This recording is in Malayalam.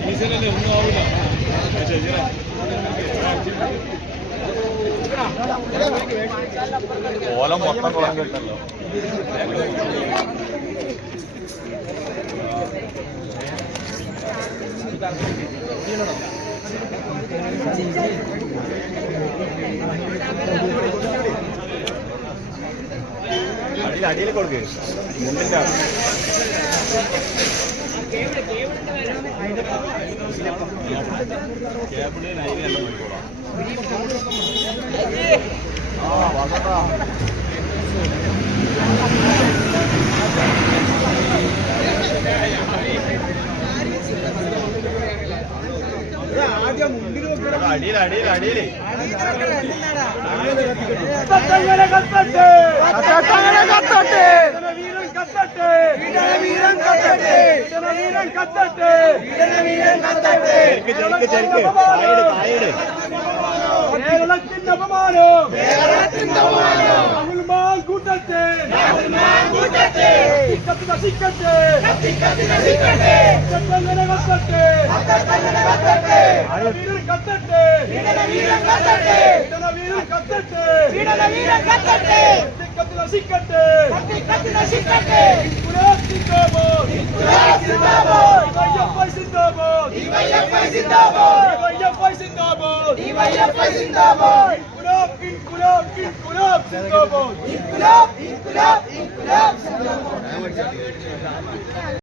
ഡീസലല്ലേ ഒന്നും ആവില്ല. ഓലം മൊത്തം കുളം കിട്ടല്ലോ. അടിയിൽ കൊടുക്ക് മുന്നിന്റെ കേബിളിൽ അരിയല്ല നോക്കിക്കോളാം. ആ വന്നതാ അടിയിൽ അടിയിൽ അടിയിൽ കേരളത്തിന്റെ അപമാനം കൂട്ടത്തെ നശിക്കട്ടെ